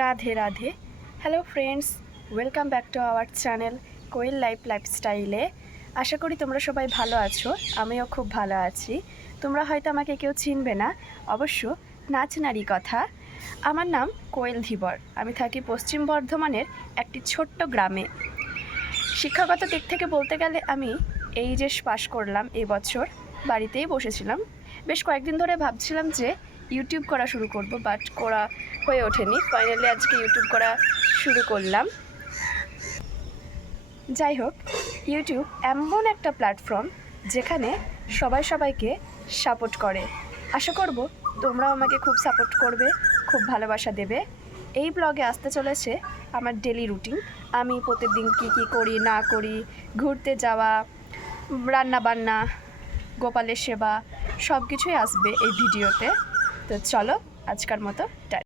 Radhe Radhe. Hello friends, welcome back to our channel Koel লাইফস্টাইলে। আশা করি তোমরা সবাই ভালো আছো, আমিও খুব ভালো আছি। তোমরা হয়তো আমাকে কেউ চিনবে না, অবশ্য নাচ নারী কথা। আমার নাম কোয়েল ধীবর। আমি থাকি পশ্চিম বর্ধমানের একটি ছোট্ট গ্রামে। শিক্ষাগত দিক থেকে বলতে গেলে আমি এইচএস পাশ করলাম এবছর। বাড়িতেই বসেছিলাম। বেশ কয়েকদিন ধরে ভাবছিলাম যে ইউটিউব করা শুরু করব, বাট করা হয়ে ওঠেনি। ফাইনালি আজকে ইউটিউব করা শুরু করলাম। যাই হোক, ইউটিউব এমন একটা প্ল্যাটফর্ম যেখানে সবাই সবাইকে সাপোর্ট করে। আশা করব তোমরাও আমাকে খুব সাপোর্ট করবে, খুব ভালোবাসা দেবে। এই ব্লগে আসতে চলেছে আমার ডেলি রুটিন। আমি প্রতিদিন কী করি না করি, ঘুরতে যাওয়া, রান্না বান্না, গোপালের সেবা, সব কিছুই আসবে এই ভিডিওতে। তো চলো আজকের মতো